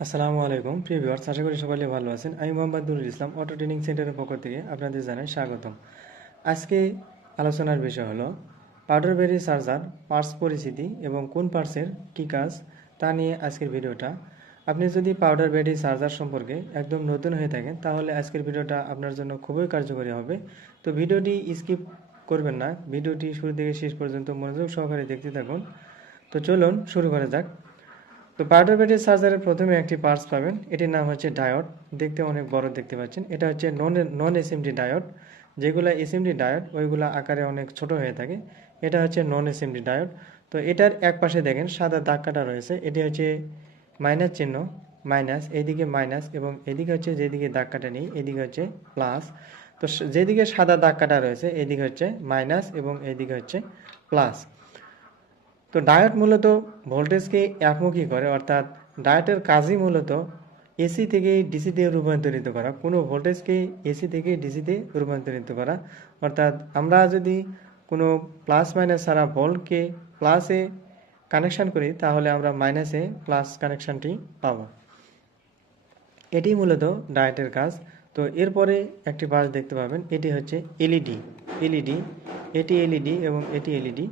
আসসালামু আলাইকুম প্রিয় ভিউয়ার্স, আশা করি সকলে ভালো আছেন। আমি মোহাম্মদ নুরুল ইসলাম, অটো ট্রেনিং সেন্টারের পক্ষ থেকে আপনাদের জানাই স্বাগতম। আজকে আলোচনার বিষয় হলো পাউডার বেরি চার্জার পার্টস পরিচিতি এবং কোন পার্টসের কী কাজ তা নিয়ে আজকের ভিডিওটা। আপনি যদি পাউডার বেরি চার্জার সম্পর্কে একদম নতুন হয়ে থাকেন তাহলে আজকের ভিডিওটা আপনার জন্য খুবই কার্যকরী হবে। তো ভিডিওটি স্কিপ করবেন না, ভিডিওটি শুরু থেকে শেষ পর্যন্ত মনোযোগ সহকারে দেখতে থাকুন। তো চলুন শুরু করা যাক। তো পাউডার বেডের চার্জারের প্রথমে একটি পার্টস পাবেন, এটির নাম হচ্ছে ডায়োড। দেখতে অনেক বড় দেখতে পাচ্ছেন, এটা হচ্ছে নন এসএমডি ডায়োড। যেগুলো এসএমডি ডায়োড ওইগুলো আকারে অনেক ছোট হয়ে থাকে, এটা হচ্ছে নন এসএমডি ডায়োড। তো এটার এক পাশে দেখেন সাদা দাগ কাটা রয়েছে, এটি হচ্ছে মাইনাস চিহ্ন, মাইনাস এইদিকে মাইনাস এবং এদিকে হচ্ছে যেদিকে দাগ কাটা নেই এদিকে হচ্ছে প্লাস। তো যেদিকে সাদা দাগ কাটা রয়েছে এদিকে হচ্ছে মাইনাস এবং এদিকে হচ্ছে প্লাস। তো ডায়োড মূলত ভোল্টেজকে একমুখী করে, অর্থাৎ ডায়োডের কাজই মূলত এসি থেকে ডিসিতে রূপান্তরিত করা, কোনো ভোল্টেজকে এসি থেকে ডিসিতে রূপান্তরিত করা। অর্থাৎ আমরা যদি কোনো প্লাস মাইনাস ছাড়া ভোল্টকে প্লাসে কানেকশান করি তাহলে আমরা মাইনাসে প্লাস কানেকশানটি পাবো। এটি মূলত ডায়োডের কাজ। তো এরপরে একটি বাস দেখতে পাবেন, এটি হচ্ছে এলইডি। এলইডি, এটি এলইডি এবং এটি এলইডি।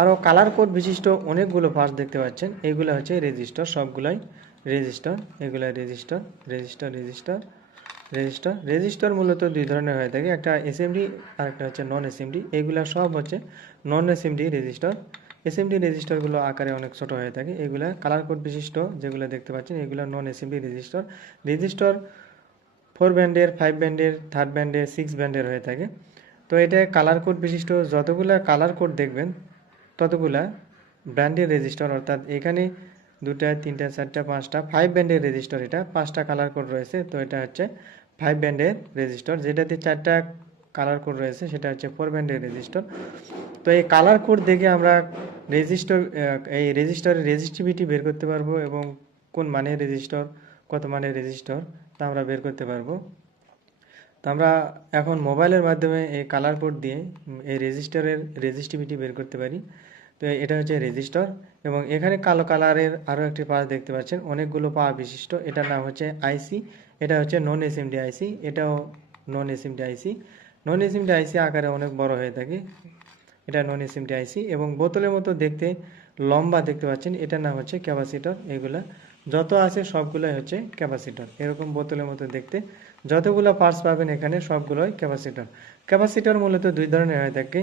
আরও কালার কোড বিশিষ্ট অনেকগুলো বাস দেখতে পাচ্ছেন, এগুলো হচ্ছে রেজিস্টার, সবগুলাই রেজিস্টার। এগুলো register, register, register, register. Register মূলত দুই ধরনের হয়ে থাকে, একটা এসএমডি আর একটা হচ্ছে নন এসএমডি। এগুলো সব হচ্ছে নন এসএমডি রেজিস্টার। এসএমডি রেজিস্টারগুলো আকারে অনেক ছোট হয়ে থাকে, এগুলা কালার কোড বিশিষ্ট যেগুলো দেখতে পাচ্ছেন এগুলো নন এসএমডি রেজিস্টার। রেজিস্টার 4 ব্যান্ডের, 5 ব্যান্ডের, 3 ব্যান্ডের, 6 ব্যান্ডের হয়ে থাকে। তো এটা কালার কোড বিশিষ্ট, যতগুলা কালার কোড দেখবেন ততগুলা ব্র্যান্ডের রেজিস্টার। অর্থাৎ এখানে 2টা, 3টা, 4টা, 5টা 5 ব্যান্ডের রেজিস্টার, এটা 5টা কালার কোড রয়েছে। তো এটা হচ্ছে 5 ব্যান্ডের রেজিস্টার। যেটাতে 4টা কালার কোড রয়েছে সেটা হচ্ছে 4 ব্যান্ডের রেজিস্টার। তো এই কালার কোড দেখে আমরা এই রেজিস্টারের রেজিস্টিভিটি বের করতে পারবো এবং কোন মানের রেজিস্টার, কত মানের রেজিস্টার তা আমরা বের করতে পারবো। তো আমরা এখন মোবাইলের মাধ্যমে এই কালার কোড দিয়ে এই রেজিস্টারের রেজিস্টিভিটি বের করতে পারি। তো এটা হচ্ছে রেজিস্টার এবং এখানে কালো কালারের আরও একটি পাওয়ার দেখতে পাচ্ছেন, অনেকগুলো পাওয়ার বিশিষ্ট, এটার নাম হচ্ছে আইসি। এটা হচ্ছে নন এসএমডি আইসি, এটাও নন এসএমডি আইসি। নন এসএমডি আইসি আকারে অনেক বড় হয়ে থাকে, এটা নন এসএমডি আইসি এবং বোতলের মতো দেখতে লম্বা দেখতে পাচ্ছেন, এটার নাম হচ্ছে ক্যাপাসিটর। এগুলা যত আছে সবগুলোই হচ্ছে ক্যাপাসিটর, এরকম বোতলের মতো দেখতে যতগুলো পার্টস পাবেন এখানে সবগুলোই ক্যাপাসিটর। ক্যাপাসিটর মূলত দুই ধরনের হয়ে থাকে,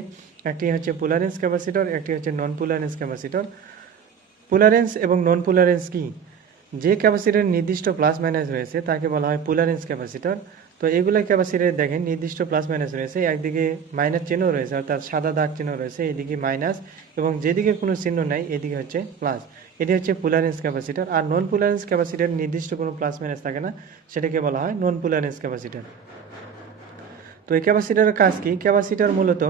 একটি হচ্ছে পোলারেন্স ক্যাপাসিটর, একটি হচ্ছে নন পোলারেন্স ক্যাপাসিটর। পোলারেন্স এবং নন পোলারেন্স কি? যে ক্যাপাসিটরের নির্দিষ্ট প্লাস মাইনাস রয়েছে তাকে বলা হয় পোলারেন্স ক্যাপাসিটর। তো এগুলো ক্যাপাসিটর দেখেন নির্দিষ্ট প্লাস মাইনাস রয়েছে, একদিকে মাইনাস চিহ্ন রয়েছে অর্থাৎ সাদা দাগ চিহ্ন রয়েছে, এদিকে মাইনাস এবং যেদিকে কোনো চিহ্ন নাই এদিকে হচ্ছে প্লাস, এটি হচ্ছে পোলারেন্স ক্যাপাসিটর। আর নন পোলারেন্স ক্যাপাসিটর নির্দিষ্ট কোনো প্লাস মাইনাস থাকে না, সেটাকে বলা হয় নন পোলারেন্স ক্যাপাসিটর। তো এই ক্যাপাসিটরের কাজ কি? ক্যাপাসিটর মূলত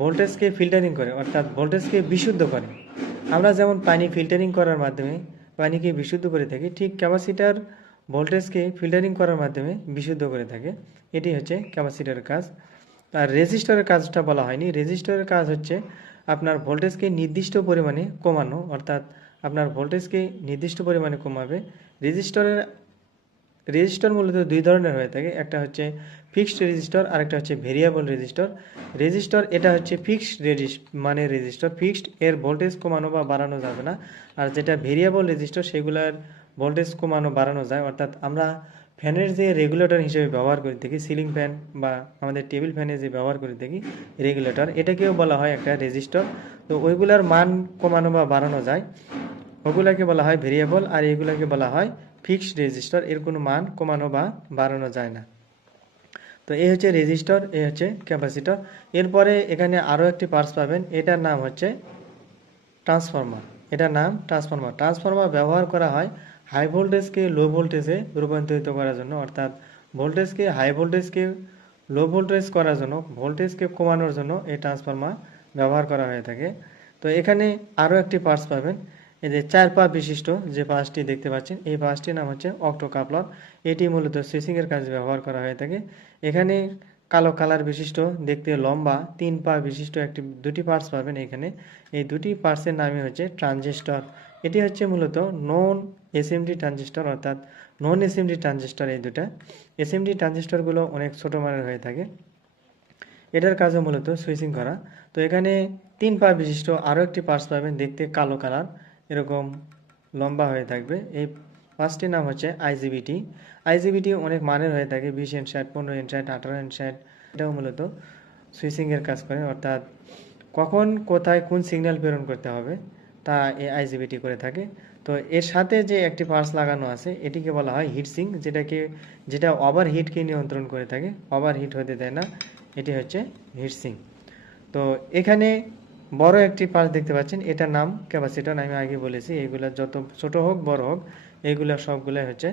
ভোল্টেজকে ফিল্টারিং করে, অর্থাৎ ভোল্টেজকে বিশুদ্ধ করে। আমরা যেমন পানি ফিল্টারিং করার মাধ্যমে পানিকে বিশুদ্ধ করে থাকি, ঠিক ক্যাপাসিটর ভোল্টেজকে ফিল্টারিং করার মাধ্যমে বিশুদ্ধ করে থাকে। এটি হচ্ছে ক্যাপাসিটরের কাজ। আর রেজিস্টরের কাজটা বলা হয়নি। রেজিস্টরের কাজ হচ্ছে আপনার ভোল্টেজকে নির্দিষ্ট পরিমাণে কমানো, অর্থাৎ আপনার ভোল্টেজকে নির্দিষ্ট পরিমাণে কমাবে। রেজিস্টরের রেজিস্টার মূলত দুই ধরনের হয়ে থাকে, একটা হচ্ছে ফিক্সড রেজিস্টার আর একটা হচ্ছে ভেরিয়েবল রেজিস্টার। রেজিস্টার এটা হচ্ছে ফিক্সড মানে রেজিস্টার, ফিক্সড, এর ভোল্টেজ কমানো বা বাড়ানো যাবে না। আর যেটা ভেরিয়েবল রেজিস্টার সেগুলোর ভোল্টেজ কমানো বাড়ানো যায়। অর্থাৎ আমরা ফ্যানের যে রেগুলেটর হিসেবে ব্যবহার করে থাকি, সিলিং ফ্যান বা আমাদের টেবিল ফ্যানে যে ব্যবহার করে থাকি রেগুলেটর, এটাকেও বলা হয় একটা রেজিস্টার। তো ওইগুলার মান কমানো বা বাড়ানো যায়, ওগুলাকে বলা হয় ভেরিয়েবল আর এগুলাকে বলা হয় ফিক্সড রেজিস্টার, এর কোনো মান কমানো বা বাড়ানো যায় না। তো এই হচ্ছে রেজিস্টার, এই হচ্ছে ক্যাপাসিটর। এরপরে এখানে আরও একটি পার্টস পাবেন, এটার নাম হচ্ছে ট্রান্সফরমার। এটার নাম ট্রান্সফরমার। ট্রান্সফরমার ব্যবহার করা হয় হাই ভোল্টেজকে লো ভোল্টেজে রূপান্তরিত করার জন্য, অর্থাৎ ভোল্টেজকে হাই ভোল্টেজকে লো ভোল্টেজ করার জন্য, ভোল্টেজকে কমানোর জন্য এই ট্রান্সফরমার ব্যবহার করা হয়ে থাকে। তো এখানে আরও একটি পার্টস পাবেন, এই যে 4 পা বিশিষ্ট যে পার্টসটি দেখতে পাচ্ছেন এই পার্টসটির নাম হচ্ছে অক্টো কাপলার। এটি মূলত সুইচিংয়ের কাজে ব্যবহার করা হয়ে থাকে। এখানে কালো কালার বিশিষ্ট দেখতে লম্বা 3 পা বিশিষ্ট দুটি পার্টস পাবেন এখানে। এই দুটি পার্টসের নামই হচ্ছে ট্রানজিস্টর। এটি হচ্ছে মূলত নন এসএমডি ট্রানজিস্টর অর্থাৎ নন এসএমডি ট্রানজিস্টর, এই দুটা। এসএমডি ট্রানজিস্টরগুলো অনেক ছোটো মানের হয়ে থাকে, এটার কাজও মূলত সুইচিং করা। তো এখানে 3 পা বিশিষ্ট আরও একটি পার্টস পাবেন, দেখতে কালো কালার, এরকম লম্বা হয়ে থাকবে। এই পার্টসটির নাম হচ্ছে আইজিবিটি। আইজিবিটি অনেক মানের হয়ে থাকে, 20 এনসাইড, 15 এনসাইড, 18 এনসাইড। এটাও মূলত সুইচিংয়ের কাজ করে, অর্থাৎ কখন কোথায় কোন সিগন্যাল প্রেরণ করতে হবে তা এই আইজিবিটি করে থাকে। তো এর সাথে যে একটি পার্টস লাগানো আছে এটিকে বলা হয় হিটসিঙ্ক, যেটা ওভার হিটকে নিয়ন্ত্রণ করে থাকে, ওভার হিট হতে দেয় না, এটি হচ্ছে হিটসিঙ্ক। তো এখানে বড় একটি পার্টস দেখতে পাচ্ছেন, এটার নাম ক্যাপাসিটর। আমি আগে বলেছি এইগুলা যত ছোট হোক বড় হোক এইগুলা সবগুলাই হচ্ছে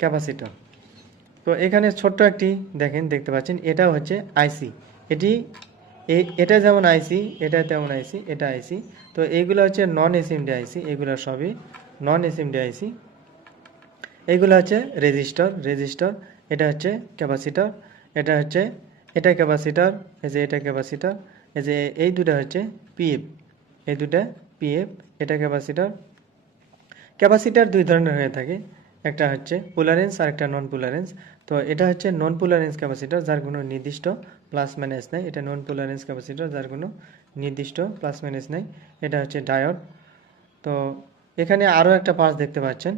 ক্যাপাসিটর। তো এখানে ছোট্ট একটি দেখতে পাচ্ছেন, এটা হচ্ছে আইসি। এটা যেমন আইসি, এটা তেমন আইসি, এটা আইসি। তো এইগুলো হচ্ছে নন এসএমডি আইসি, এগুলো সবই নন এসএমডি আইসি। এইগুলো হচ্ছে রেজিস্টর, এটা হচ্ছে ক্যাপাসিটর, এটা ক্যাপাসিটর, এই যে এটা ক্যাপাসিটর, এই যে এই দুটা হচ্ছে পিএফ, এই দুটা পিএফ, এটা ক্যাপাসিটর। ক্যাপাসিটর দুই ধরনের হয়ে থাকে, একটা হচ্ছে পোলারেন্স আর একটা নন পোলারেন্স। তো এটা হচ্ছে নন পোলারেন্স ক্যাপাসিটর, যার কোনো নির্দিষ্ট প্লাস মাইনাস নাই। এটা নন পোলারেন্স ক্যাপাসিটর, যার কোনো নির্দিষ্ট প্লাস মাইনাস নাই। এটা হচ্ছে ডায়োড। তো এখানে আরও একটা পার্টস দেখতে পাচ্ছেন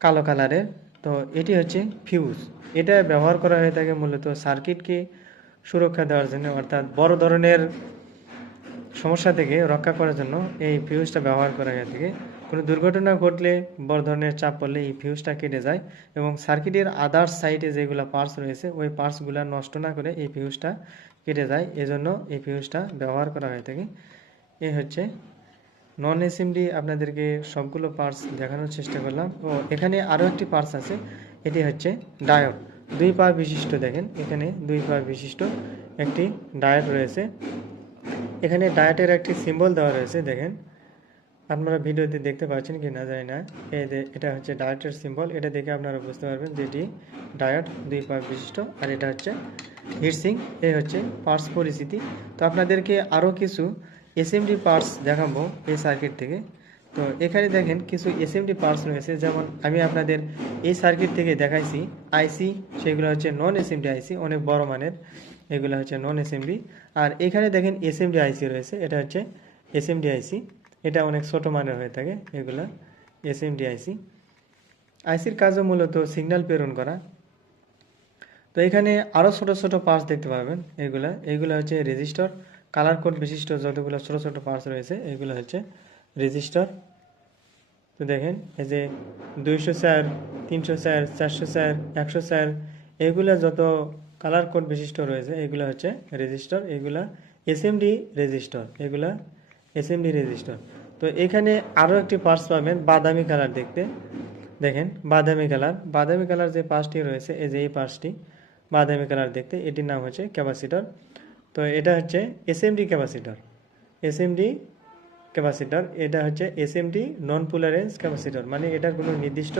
কালো কালারের, তো এটি হচ্ছে ফিউজ। এটা ব্যবহার করা হয়ে থাকে মূলত সার্কিটকে সুরক্ষা দেওয়ার জন্য, অর্থাৎ বড় ধরনের সমস্যা থেকে রক্ষা করার জন্য এই ফিউজটা ব্যবহার করা হয়ে থাকে। কোনো দুর্ঘটনা ঘটলে, বড় ধরনের চাপ পড়লে এই ফিউজটা কেটে যায়, এবং সার্কিটের আদার্স সাইডে যেগুলো পার্টস রয়েছে ওই পার্টসগুলো নষ্ট না করে এই ফিউজটা কেটে যায়, এজন্য এই ফিউজটা ব্যবহার করা হয়ে থাকে। এই হচ্ছে নন এসএমডি, আপনাদেরকে সবগুলো পার্টস দেখানোর চেষ্টা করলাম। ও এখানে আরও একটি পার্টস আছে, এটি হচ্ছে ডায়োড। 2 পা বিশিষ্ট, দেখেন এখানে 2 পা বিশিষ্ট একটি ডায়োড রয়েছে। এখানে ডায়োডের একটি সিম্বল দেওয়া রয়েছে, দেখেন আপনারা ভিডিওতে দেখতে পাচ্ছেন কি না জানি না। এই যে এটা হচ্ছে ডায়োডের সিম্বল, এটা দেখে আপনারা বুঝতে পারবেন যে এটি ডায়োড 2 পা বিশিষ্ট, আর এটা হচ্ছে হিটসিঙ্ক। এই হচ্ছে পার্টস পরিচিতি। তো আপনাদেরকে আরও কিছু এসএমডি পার্টস দেখাবো এই সার্কিট থেকে। তো এখানে দেখেন কিছু এসএমডি পার্টস রয়েছে, যেমন আমি আপনাদের এই সার্কিট থেকে দেখাইছি আইসি, সেগুলো হচ্ছে নন এসএমডি আইসি, অনেক বড় মানের, এগুলো হচ্ছে নন এসএমডি। আর এখানে দেখেন এসএমডি আইসি রয়েছে, এটা হচ্ছে এসএমডি আইসি, এটা অনেক ছোট মানের হয়ে থাকে, এগুলা এসএমডি আইসি। আইসির কাজও মূলত সিগন্যাল প্রেরণ করা। তো এখানে আরও ছোট ছোট পার্টস দেখতে পাবেন, এইগুলো হচ্ছে রেজিস্টর। কালার কোড বিশিষ্ট যতগুলো ছোট ছোট পার্টস রয়েছে এগুলো হচ্ছে রেজিস্টর। তো দেখেন এই যে 204, 304, 404, 104, এগুলা যত কালার কোড বিশিষ্ট রয়েছে এগুলো হচ্ছে রেজিস্টর, এগুলা এসএমডি রেজিস্টর, এগুলা এসএমডি রেজিস্টর। তো এখানে আরও একটি পার্টস পাবেন বাদামি কালার দেখতে, দেখেন বাদামি কালার যে পার্টসটি রয়েছে, এই যে এই পার্টসটি বাদামি কালার দেখতে, এটির নাম হচ্ছে ক্যাপাসিটর। তো এটা হচ্ছে এসএমডি ক্যাপাসিটর, এসএমডি ক্যাপাসিটর, এটা হচ্ছে এসএমডি নন পোলারেন্স ক্যাপাসিটর, মানে এটার কোনো নির্দিষ্ট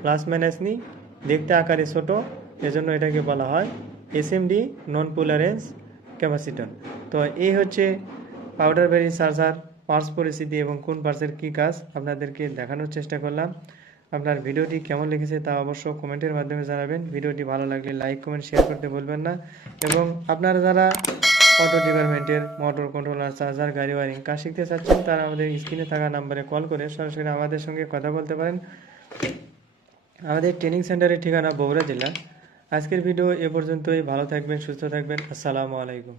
প্লাস মাইনাস নেই, দেখতে আকারে ছোট, এজন্য এটাকে বলা হয় এসএমডি নন পোলারেন্স ক্যাপাসিটর। তো এই হচ্ছে পাউডার বেরি চার্জার পার্টস পরিস্থিতি এবং কোন পার্টসের কী কাজ আপনাদেরকে দেখানোর চেষ্টা করলাম। আপনার ভিডিওটি কেমন লেগেছে তা অবশ্য কমেন্টের মাধ্যমে জানাবেন। ভিডিওটি ভালো লাগলে লাইক কমেন্ট শেয়ার করতে ভুলবেন না, এবং আপনারা যারা অটো ডিপার্টমেন্টের মোটর কন্ট্রোলার, চার্জার, গাড়ি ওয়ারিং কাজ শিখতে চাচ্ছেন তারা আমাদের স্ক্রিনে থাকা নাম্বারে কল করে সরাসরি আমাদের সঙ্গে কথা বলতে পারেন। আমাদের ট্রেনিং সেন্টারের ঠিকানা বগুড়া জেলা। আজকের ভিডিও এ পর্যন্তই, ভালো থাকবেন, সুস্থ থাকবেন, আসসালামু আলাইকুম।